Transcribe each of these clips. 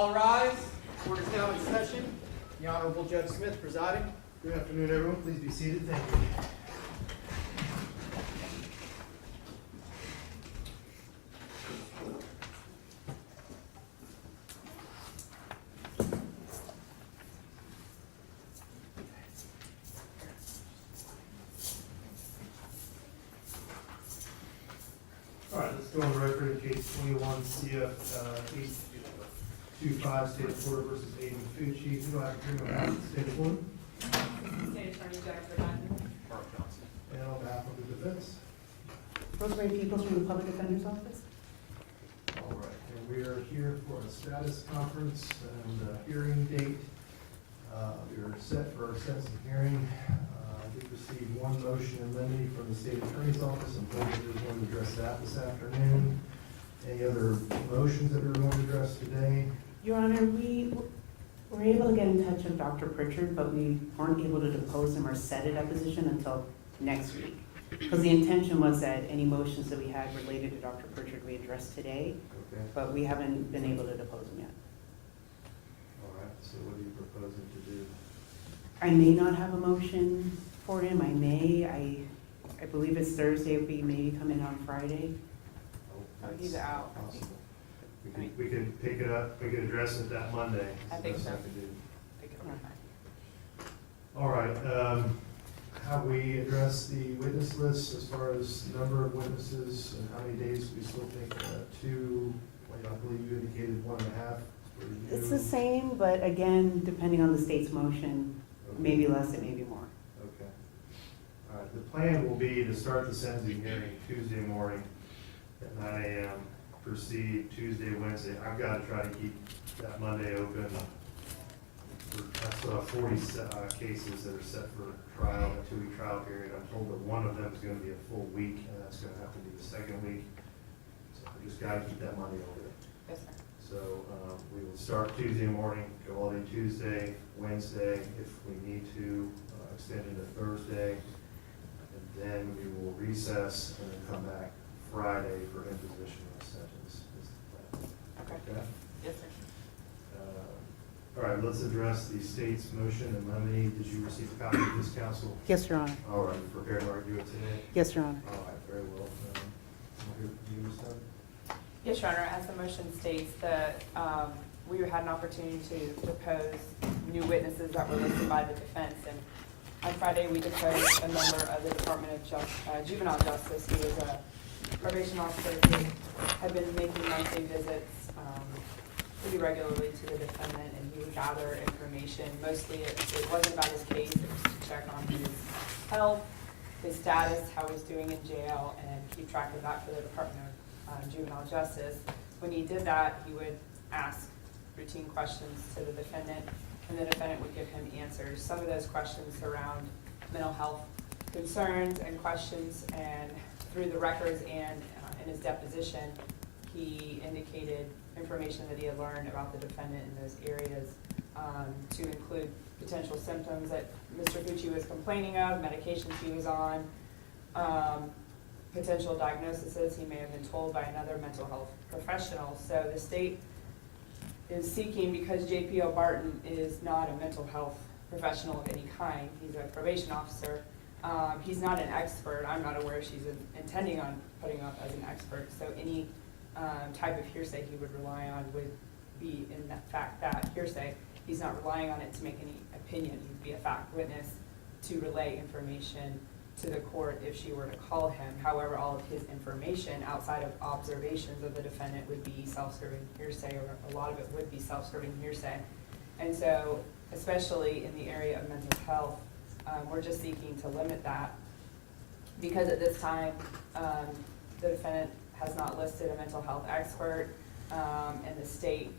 All rise. Court is now in session. The Honorable Judge Smith presiding. Good afternoon, everyone. Please be seated. Thank you. All right, let's go on the record in case 21 CF 825 State of Florida versus Aiden Fucci. We don't have to bring on the State of Florida. State Attorney Jennifer Dunn. Mark Johnson. And on behalf of the defense. Rosemary Peoples from the Public Defender's Office. All right, and we are here for a status conference and a hearing date. We are set for our sentencing hearing. We received one motion in limine from the State Attorney's Office, and told that we were going to address that this afternoon. Any other motions that we were going to address today? Your Honor, we were able to get in touch with Dr. Pritchard, but we weren't able to depose him or set a deposition until next week. Because the intention was that any motions that we had related to Dr. Pritchard we addressed today, Okay. but we haven't been able to depose him yet. All right, so what are you proposing to do? I may not have a motion for him. I may. I believe it's Thursday. We may come in on Friday. Oh, he's that's out. Possible. We could pick it up, we could address it that Monday. I think That's so. what we do. Think it'll be fine. All right, have we addressed the witness list as far as number of witnesses and how many days we still think, two, I believe you indicated 1.5 for you. It's the same, but again, depending on the state's motion, Okay. maybe less, it may be more. Okay. All right, the plan will be to start the sentencing hearing Tuesday morning at 9 a.m., proceed Tuesday, Wednesday. I've got to try to keep that Monday open. I still have 40 cases that are set for trial, a 2-week trial period. I'm told that one of them is going to be a full week, and that's going to have to be the second week. So I just got to keep that Monday open. Yes, sir. So we will start Tuesday morning, go all day Tuesday, Wednesday, if we need to, extend into Thursday. And then we will recess and then come back Friday for imposition of the sentence. Is the plan. Okay. Okay? Yes, sir. All right, let's address the state's motion in limine. Did you receive a copy of this, counsel? Yes, Your Honor. All right, prepared to argue it today? Yes, Your Honor. All right, very well. We'll hear from you, Ms. Dunn. Yes, Your Honor, as the motion states that we had an opportunity to depose new witnesses that were listed by the defense. And on Friday, we deposed a member of the Department of Juvenile Justice, who was a probation officer who had been making monthly visits pretty regularly to the defendant, and he would gather information. Mostly it wasn't about his case, it was to check on his health, his status, how he's doing in jail, and keep track of that for the Department of Juvenile Justice. When he did that, he would ask routine questions to the defendant, and the defendant would give him answers. Some of those questions surround mental health concerns and questions, and through the records and in his deposition, he indicated information that he had learned about the defendant in those areas, to include potential symptoms that Mr. Fucci was complaining of, medications he was on, potential diagnoses he may have been told by another mental health professional. So the state is seeking, because JPO Barton is not a mental health professional of any kind, he's a probation officer, he's not an expert. I'm not aware she's intending on putting up as an expert, so any type of hearsay he would rely on would be in that fact that hearsay. He's not relying on it to make any opinion. He'd be a fact witness to relay information to the court if she were to call him. However, all of his information outside of observations of the defendant would be self-serving hearsay, or a lot of it would be self-serving hearsay. And so, especially in the area of mental health, we're just seeking to limit that, because at this time, the defendant has not listed a mental health expert, and the state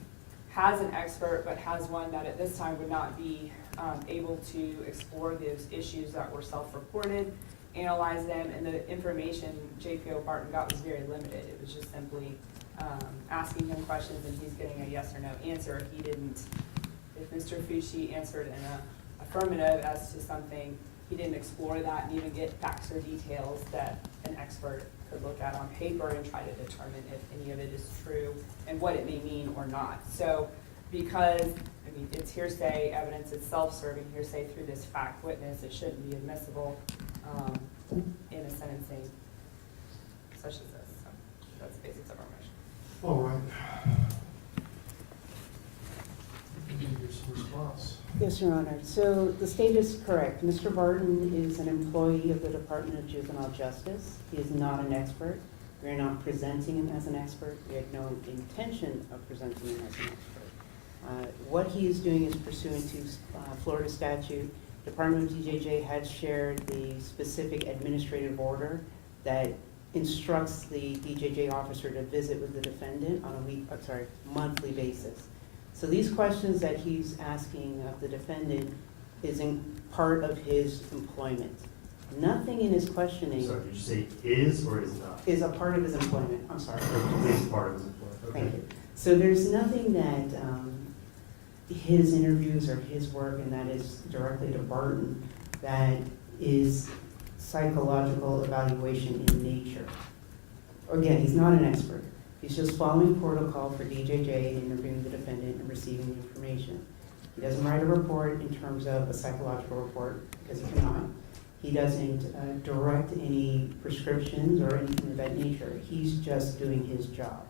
has an expert, but has one that at this time would not be able to explore those issues that were self-reported, analyze them, and the information JPO Barton got was very limited. It was just simply asking him questions and he's getting a yes or no answer. He didn't, if Mr. Fucci answered in an affirmative as to something, he didn't explore that and even get facts or details that an expert could look at on paper and try to determine if any of it is true and what it may mean or not. So because, I mean, it's hearsay evidence, it's self-serving hearsay through this fact witness, it shouldn't be admissible in a sentencing such as this. So that's the basics of our motion. All right. Here's some response. Yes, Your Honor. So the state is correct. Mr. Barton is an employee of the Department of Juvenile Justice. He is not an expert. We are not presenting him as an expert. We had no intention of presenting him as an expert. What he is doing is pursuant to Florida statute. Department of DJJ had shared the specific administrative order that instructs the DJJ officer to visit with the defendant on a monthly basis. So these questions that he's asking of the defendant isn't part of his employment. Nothing in his questioning Sorry, did you say is or is not? is a part of his employment. I'm sorry. Is part of his employment. Okay. Thank you. So there's nothing that his interviews or his work, and that is directly to Barton, that is psychological evaluation in nature. Again, he's not an expert. He's just following protocol for DJJ and interviewing the defendant and receiving the information. He doesn't write a report in terms of a psychological report, because he cannot. He doesn't direct any prescriptions or anything of that nature. He's just doing his job.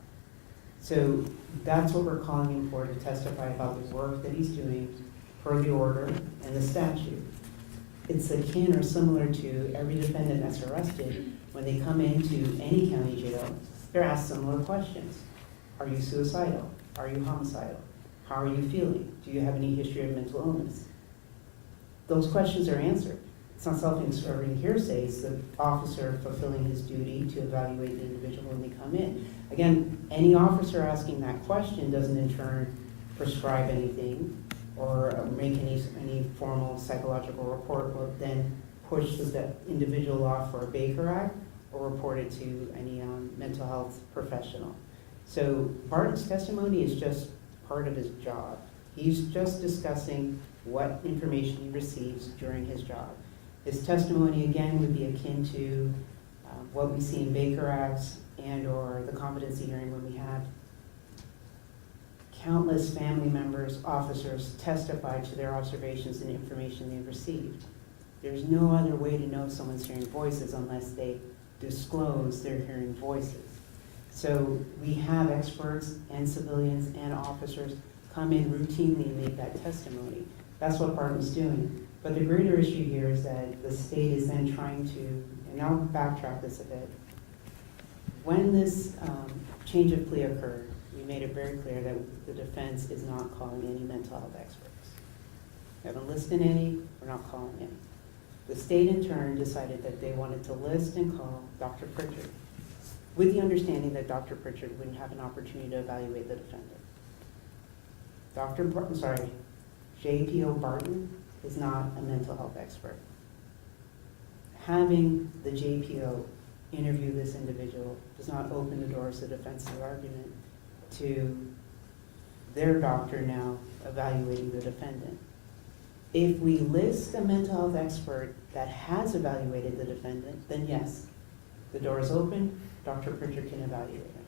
So that's what we're calling him for, to testify about the work that he's doing per the order and the statute. It's akin or similar to every defendant that's arrested. When they come into any county jail, they're asked similar questions. Are you suicidal? Are you homicidal? How are you feeling? Do you have any history of mental illness? Those questions are answered. It's not self-serving hearsay, it's the officer fulfilling his duty to evaluate the individual when they come in. Again, any officer asking that question doesn't in turn prescribe anything or make any formal psychological report, or then push the individual off for a Baker Act or report it to any mental health professional. So Barton's testimony is just part of his job. He's just discussing what information he receives during his job. His testimony, again, would be akin to what we see in Baker Acts and or the competency hearing, when we have countless family members, officers testify to their observations and information they've received. There's no other way to know someone's hearing voices unless they disclose their hearing voices. So we have experts and civilians and officers come in routinely and make that testimony. That's what Barton's doing. But the greater issue here is that the state is then trying to, and I'll backtrack this a bit. When this change of plea occurred, we made it very clear that the defense is not calling any mental health experts. We haven't listed any, we're not calling any. The state in turn decided that they wanted to list and call Dr. Pritchard, with the understanding that Dr. Pritchard wouldn't have an opportunity to evaluate the defendant. J.P.O. Barton is not a mental health expert. Having the JPO interview this individual does not open the doors to the defense's argument to their doctor now evaluating the defendant. If we list a mental health expert that has evaluated the defendant, then yes, the door is open, Dr. Pritchard can evaluate him.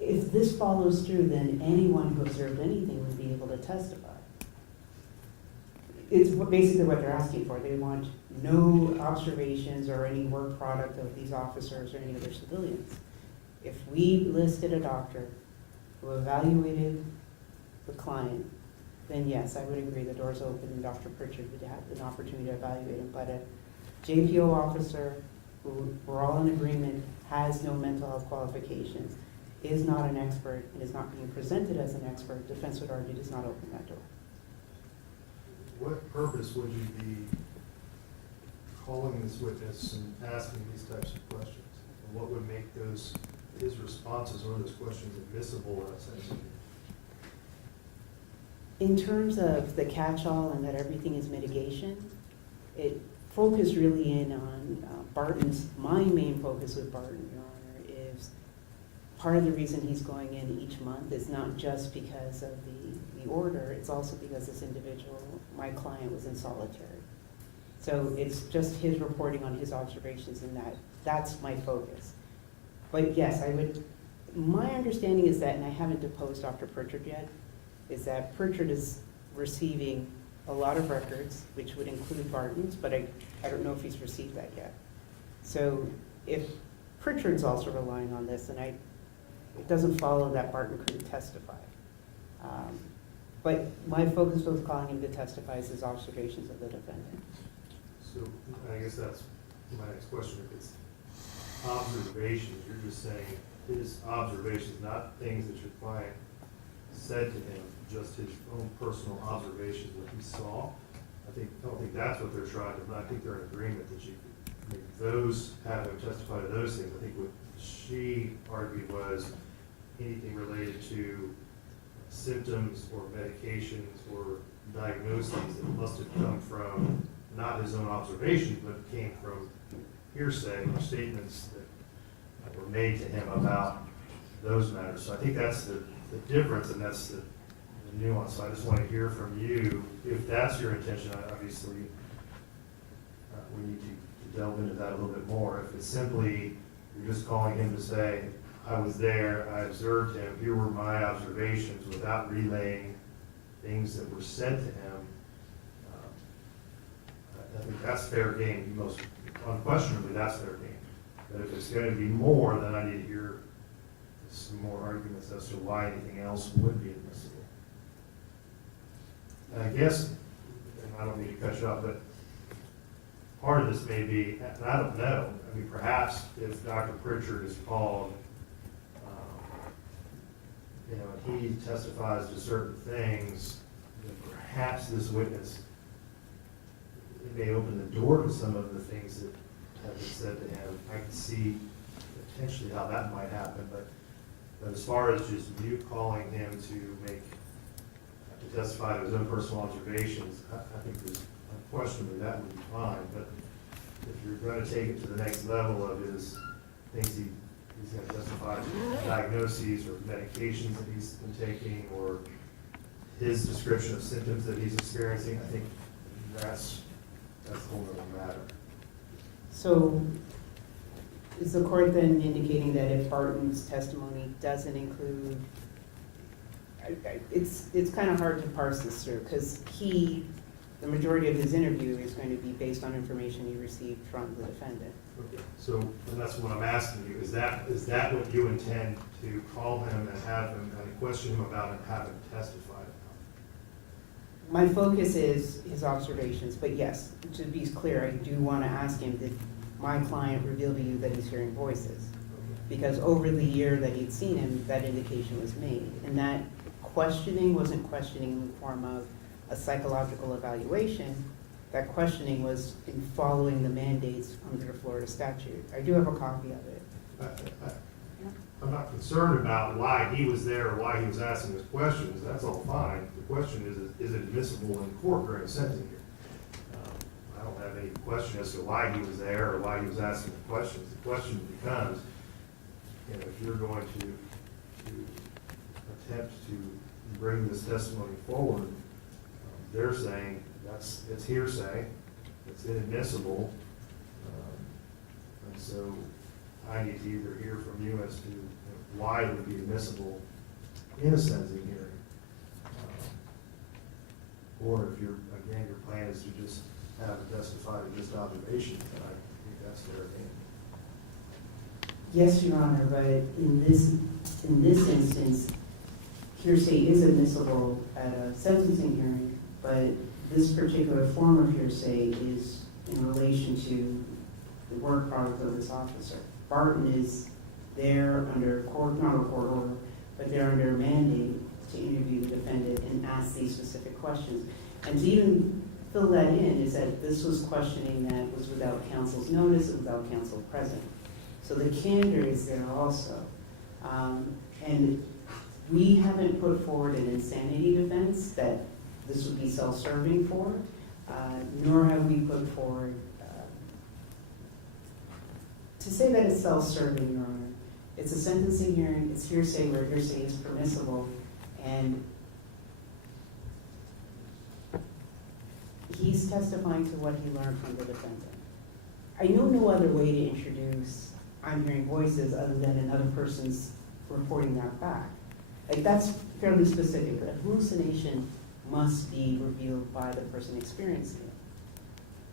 If this follows through, then anyone who observed anything would be able to testify. It's basically what they're asking for. They want no observations or any work product of these officers or any other civilians. If we listed a doctor who evaluated the client, then yes, I would agree the door's open and Dr. Pritchard would have an opportunity to evaluate him. But a JPO officer, who we're all in agreement has no mental health qualifications, is not an expert and is not being presented as an expert, defense would argue does not open that door. What purpose would you be calling this witness and asking these types of questions? And what would make his responses or those questions admissible at sentencing? In terms of the catch-all and that everything is mitigation, it focused really in on my main focus with Barton, Your Honor, is part of the reason he's going in each month is not just because of the order, it's also because this individual, my client, was in solitary. So it's just his reporting on his observations, and that's my focus. But yes, my understanding is that, and I haven't deposed Dr. Pritchard yet, is that Pritchard is receiving a lot of records, which would include Barton's, but I don't know if he's received that yet. So if Pritchard's also relying on this, and it doesn't follow that Barton couldn't testify. But my focus was calling him to testify is his observations of the defendant. So I guess that's my next question. If it's observations, you're just saying his observations, not things that your client said to him, just his own personal observations, what he saw. I don't think that's what they're trying to, I think they're in agreement that you could make those, have him testify to those things. I think what she argued was anything related to symptoms or medications or diagnoses that must have come from not his own observations, but came from hearsay or statements that were made to him about those matters. So I think that's the difference, and that's the nuance. So I just want to hear from you, if that's your intention. Obviously, we need to delve into that a little bit more. If it's simply, you're just calling him to say, I was there, I observed him, here were my observations, without relaying things that were said to him, I think that's fair game. Most unquestionably, that's fair game. But if it's going to be more, then I need to hear some more arguments as to why anything else would be admissible. And I guess, and I don't mean to cut you off, but part of this may be, and I don't know, I mean, perhaps if Dr. Pritchard is called, and he testifies to certain things, then perhaps this witness, it may open the door to some of the things that have been said to him. I can see potentially how that might happen, but as far as just you calling him to testify to his own personal observations, I think unquestionably that would be fine. But if you're going to take it to the next level of his things he's going to testify to diagnoses or medications that he's been taking, or his description of symptoms that he's experiencing, I think that's a whole other matter. So is the court then indicating that if Barton's testimony doesn't include, it's kind of hard to parse this through, because the majority of his interview is going to be based on information he received from the defendant. Okay, so, and that's what I'm asking you, is that what you intend to call him and have him, and question him about and have him testify about? My focus is his observations, but yes, to be clear, I do want to ask him, did my client reveal to you that he's hearing voices? Because over the year that he'd seen him, that indication was made. And that questioning wasn't questioning in the form of a psychological evaluation. That questioning was in following the mandates under the Florida statute. I do have a copy of it. I'm not concerned about why he was there or why he was asking those questions. That's all fine. The question is it admissible in court during a sentencing hearing? I don't have any question as to why he was there or why he was asking the questions. The question becomes, if you're going to attempt to bring this testimony forward, they're saying it's hearsay, it's inadmissible, and so I need to either hear from you as to why it would be admissible in a sentencing hearing, or if your plan is to just have it testify to just observation, then I think that's fair game. Yes, Your Honor, but in this instance, hearsay is admissible at a sentencing hearing, but this particular form of hearsay is in relation to the work product of this officer. Barton is there under not a court order, but they're under a mandate to interview the defendant and ask these specific questions. And to even fill that in is that this was questioning that was without counsel's notice and without counsel present. So the candor is there also. And we haven't put forward an insanity defense that this would be self-serving for, nor have we put forward, to say that it's self-serving, Your Honor. It's a sentencing hearing, it's hearsay where hearsay is permissible, and he's testifying to what he learned from the defendant. I know no other way to introduce I'm hearing voices other than another person's reporting that back. Like, that's fairly specific, that hallucination must be revealed by the person experiencing it.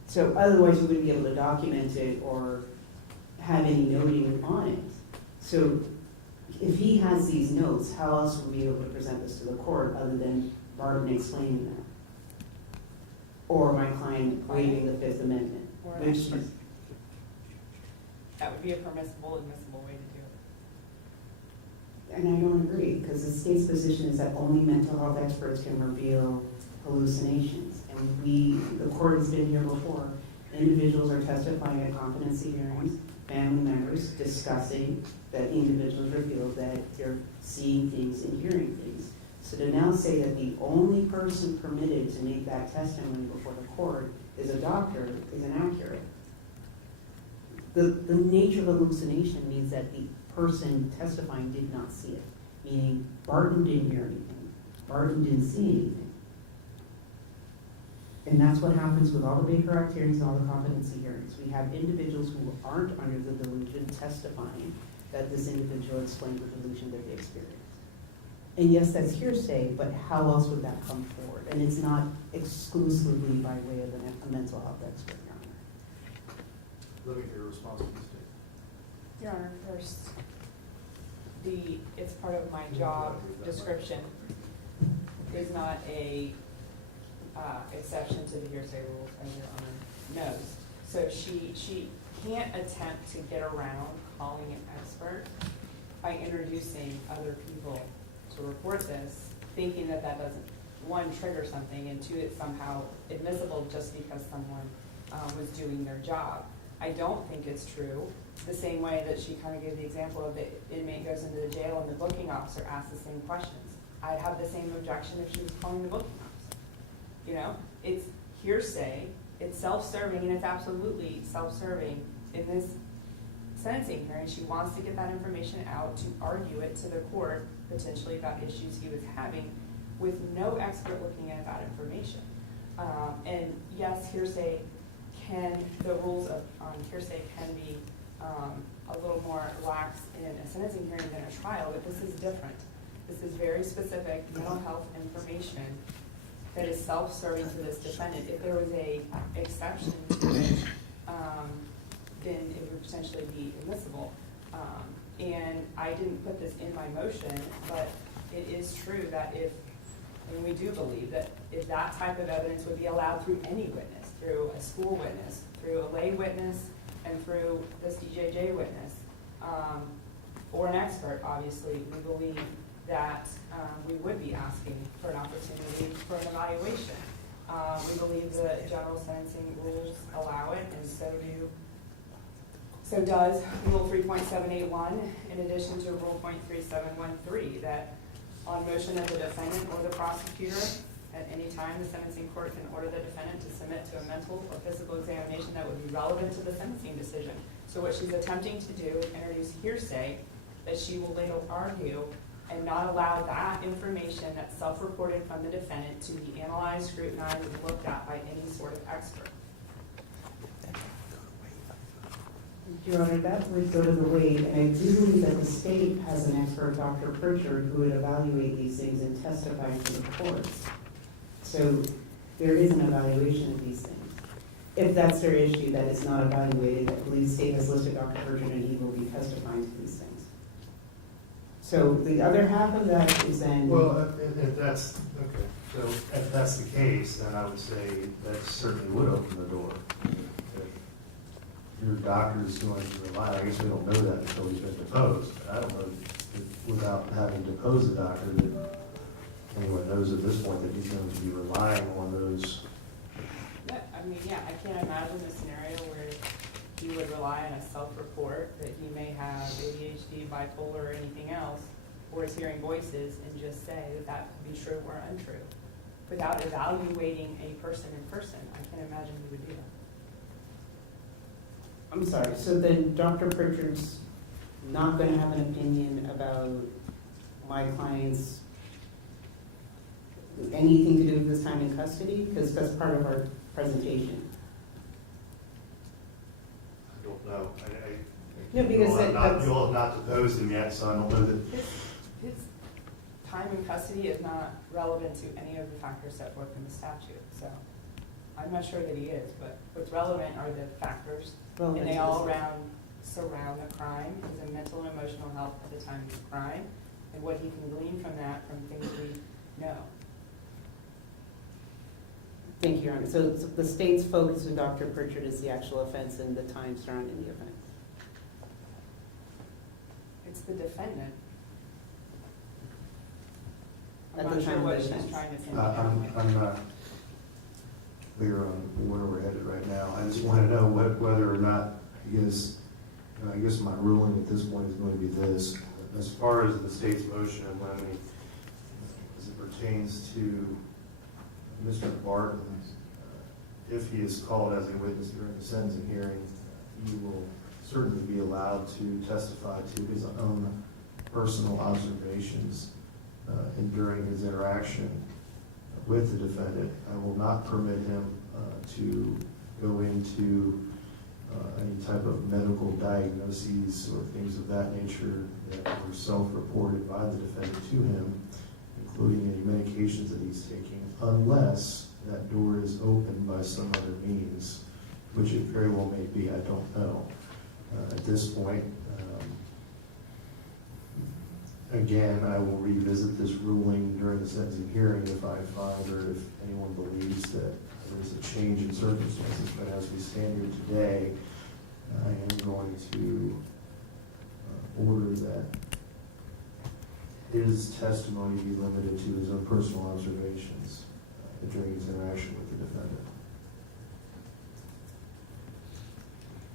So otherwise, you wouldn't be able to document it or have any noting on it. So if he has these notes, how else would we be able to present this to the court other than Barton explaining that? Or my client waiving the Fifth Amendment, Or an which expert. is, That would be a permissible, admissible way to do it. and I don't agree, because the state's position is that only mental health experts can reveal hallucinations. And the court has been here before. Individuals are testifying at competency hearings, family members discussing that individuals reveal that they're seeing things and hearing things. So to now say that the only person permitted to make that testimony before the court is a doctor is inaccurate. The nature of hallucination means that the person testifying did not see it, meaning Barton didn't hear anything, Barton didn't see anything. And that's what happens with all the Baker Act hearings and all the competency hearings. We have individuals who aren't under the delusion testifying that this individual explained the delusion that they experienced. And yes, that's hearsay, but how else would that come forward? And it's not exclusively by way of a mental health expert, Your Honor. Let me hear your response to this. Your Honor, first, it's part of my job description is not a exception to the hearsay rules, as Your Honor knows. So she can't attempt to get around calling an expert by introducing other people to report this, thinking that that doesn't, one, trigger something, and two, it's somehow admissible just because someone was doing their job. I don't think it's true. The same way that she kind of gave the example of the inmate goes into the jail and the booking officer asks the same questions. I'd have the same objection if she was calling the booking officer. You know, it's hearsay, it's self-serving, and it's absolutely self-serving in this sentencing hearing. She wants to get that information out to argue it to the court, potentially about issues he was having, with no expert looking at that information. And yes, hearsay the rules on hearsay can be a little more lax in a sentencing hearing than a trial, but this is different. This is very specific mental health information that is self-serving to this defendant. If there was a exception to it, then it would potentially be admissible. And I didn't put this in my motion, but it is true that and we do believe that if that type of evidence would be allowed through any witness, through a school witness, through a lay witness, and through this DJJ witness, or an expert, obviously, we believe that we would be asking for an opportunity for an evaluation. We believe the general sentencing rules allow it, and so does Rule 3.781, in addition to Rule .3713, that on motion of the defendant or the prosecutor, at any time, the sentencing court can order the defendant to submit to a mental or physical examination that would be relevant to the sentencing decision. So what she's attempting to do is introduce hearsay that she will later argue and not allow that information that's self-reported from the defendant to be analyzed, scrutinized, and looked at by any sort of expert. Your Honor, that would go to the weight, and I do believe that the state has an expert, Dr. Pritchard, who would evaluate these things and testify to the courts. So there is an evaluation of these things. If that's their issue that is not evaluated, I believe the state has listed Dr. Pritchard and he will be testifying to these things. So the other half of that is then. Well, if that's, okay, so if that's the case, then I would say that certainly would open the door. If your doctor is going to rely, I guess we don't know that until he's been deposed. I don't know if, without having deposed the doctor, that anyone knows at this point that he's going to be relying on those. Yeah, I can't imagine a scenario where he would rely on a self-report that he may have ADHD, bipolar, or anything else, or is hearing voices, and just say that that could be true or untrue. Without evaluating a person in person, I can't imagine he would do that. I'm sorry, so then Dr. Pritchard's not going to have an opinion about my client's anything to do with this time in custody? Because that's part of our presentation. I don't know. No, because you all have not deposed him yet, so I don't know that. His time in custody is not relevant to any of the factors set forth in the statute, so I'm not sure that he is, but what's relevant are the factors, and they all surround the crime, his mental and emotional health at the time of the crime, and what he can glean from that, from things we know. Thank you, Your Honor. So the state's focus with Dr. Pritchard is the actual offense and the time surrounding the offense. It's the defendant. At I'm the not sure time of what the she's offense. trying to pin down. I'm not clear on where we're headed right now. I just want to know whether or not, I guess my ruling at this point is going to be this. As far as the state's motion in limine, as it pertains to Mr. Barton, if he is called as a witness during the sentencing hearing, he will certainly be allowed to testify to his own personal observations and during his interaction with the defendant. I will not permit him to go into any type of medical diagnoses or things of that nature that were self-reported by the defendant to him, including any medications that he's taking, unless that door is opened by some other means, which it very well may be, I don't know. At this point, again, I will revisit this ruling during the sentencing hearing if I find or if anyone believes that there's a change in circumstances. But as we stand here today, I am going to order that his testimony be limited to his own personal observations during his interaction with the defendant.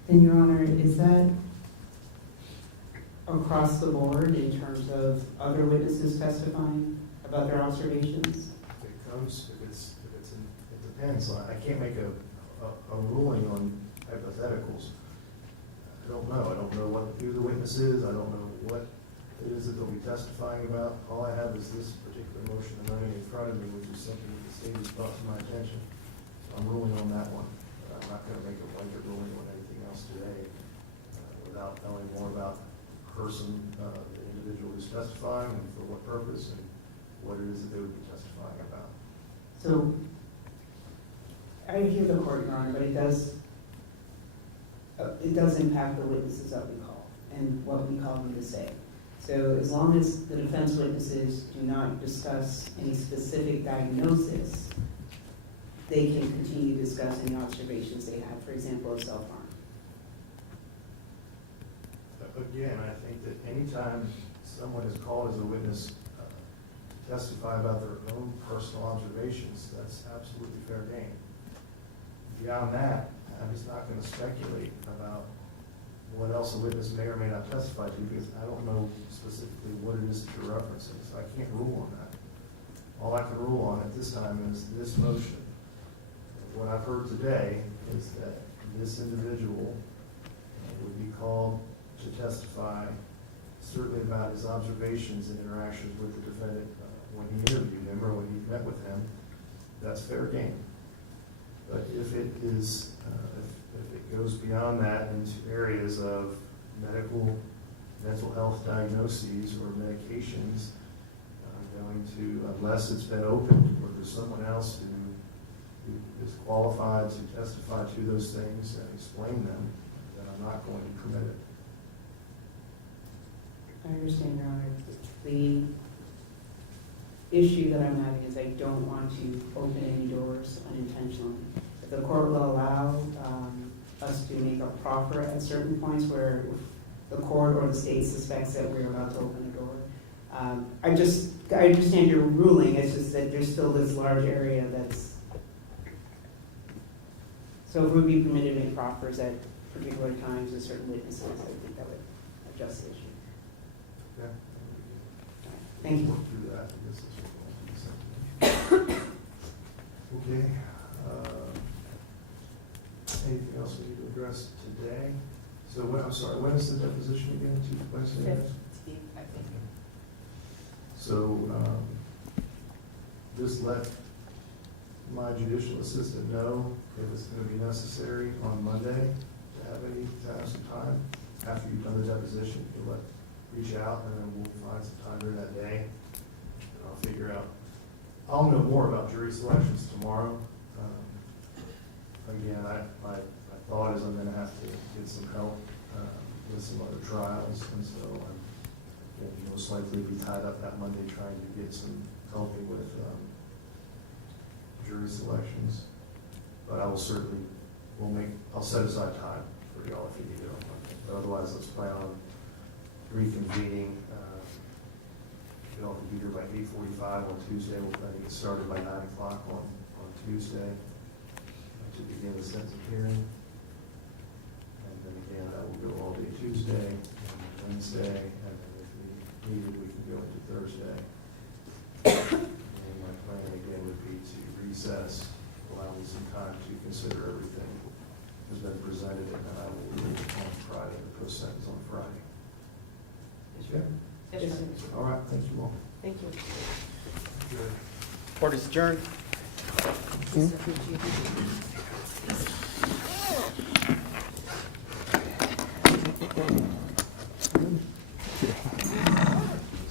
Then, Your Honor, is that across the board in terms of other witnesses testifying about their observations? If it comes, it depends. I can't make a ruling on hypotheticals. I don't know. I don't know who the witness is. I don't know what it is that they'll be testifying about. All I have is this particular motion and running in front of me, which is something that the state has brought to my attention. So I'm ruling on that one. I'm not going to make a blanket ruling on anything else today without knowing more about the person, the individual who's testifying, and for what purpose, and what it is that they would be testifying about. So, I hear the court, Your Honor, but it does impact the witnesses that we call and what we call them to say. So as long as the defense witnesses do not discuss any specific diagnosis, they can continue to discuss any observations they have, for example, of self-harm. Again, I think that anytime someone is called as a witness to testify about their own personal observations, that's absolutely fair game. Beyond that, I'm just not going to speculate about what else a witness may or may not testify to, because I don't know specifically what it is that you're referencing, so I can't rule on that. All I can rule on at this time is this motion. What I've heard today is that this individual would be called to testify certainly about his observations and interactions with the defendant when he interviewed him or when he met with him. That's fair game. But if it is, if it goes beyond that into areas of mental health diagnoses or medications, I'm going to, unless it's been opened or there's someone else who is qualified to testify to those things and explain them, then I'm not going to permit it. I understand, Your Honor. The issue that I'm having is I don't want to open any doors unintentionally. If the court will allow us to make a proffer at certain points where the court or the state suspects that we're about to open a door, I understand your ruling. It's just that there's still this large area that's. So if we'd be permitted to make proffers at particular times with certain witnesses, I think that would adjust the issue. Yeah. Thank you. Work through that. I guess that's what we'll do. Okay. Anything else we need to address today? So I'm sorry, when is the deposition again? Wednesday? 15th, I think. So just let my judicial assistant know if it's going to be necessary on Monday to have some time after you've done the deposition. You'll reach out and then we'll find some time during that day. figure out. I'll know more about jury selections tomorrow. Again, my thought is I'm gonna have to get some help with some other trials, and so I'm gonna most likely be tied up that Monday trying to get some helping with jury selections. But I will certainly, I'll set aside time for y'all if you need it on Monday. But otherwise, let's plan on reconvening. Y'all can be here by 8:45 on Tuesday. We'll try to get started by 9 o'clock on Tuesday to begin the sentencing hearing. And then again, that will go all day Tuesday and Wednesday, and then if we needed, we can go into Thursday. And my plan again would be to recess, allow me some time to consider everything that's been presented, and then I will leave on Friday, the post sentence on Friday. Okay? Yes, sir. All right, thank you all. Thank you. Court is adjourned.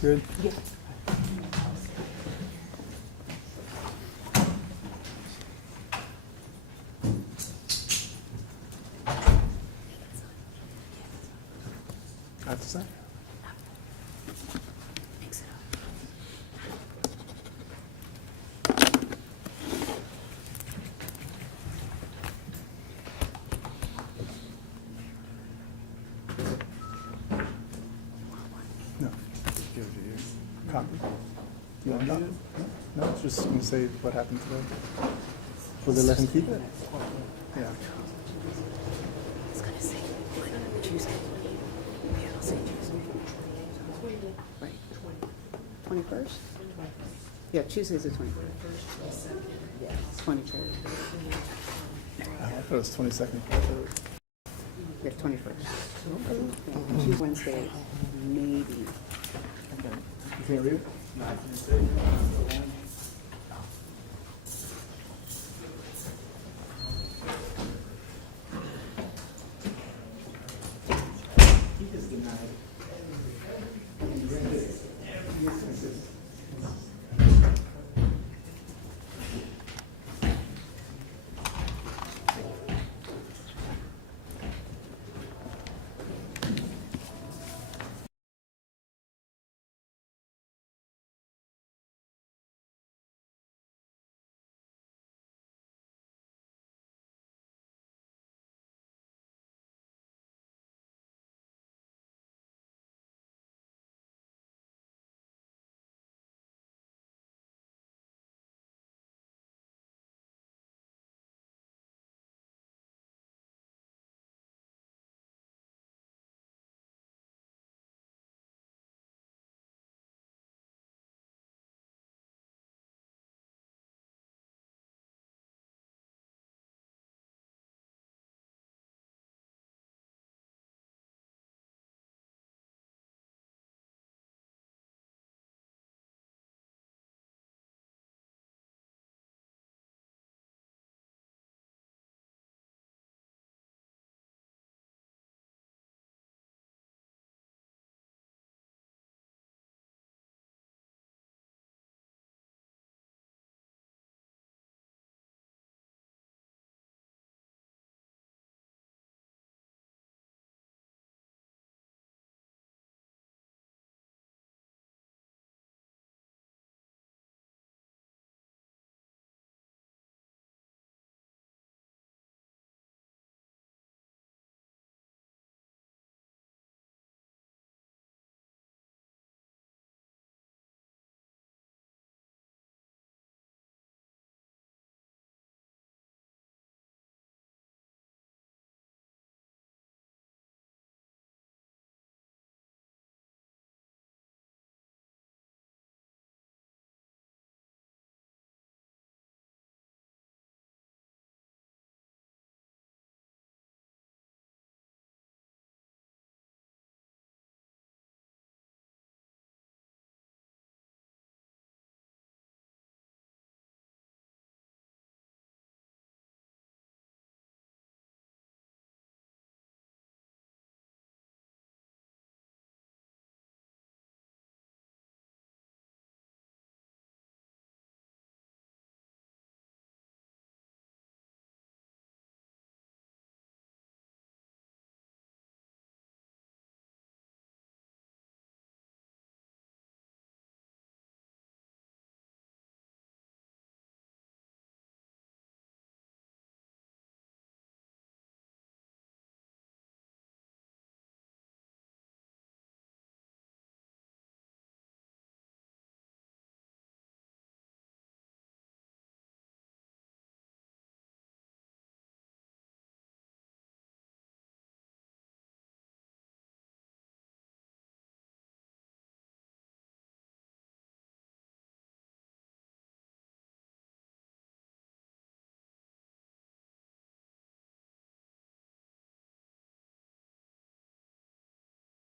Good. Have to say. No. Give it to you. Copy. You want a copy? No, it's just gonna say what happened today. Will they let him keep it? Yeah. It's gonna say Tuesday. Yeah, it'll say Tuesday. Right. 21st? Yeah, Tuesday's the 21st. Yeah, 23rd. I thought it was 22nd. Yeah, 21st. Yeah, Wednesday, maybe. You can't read it?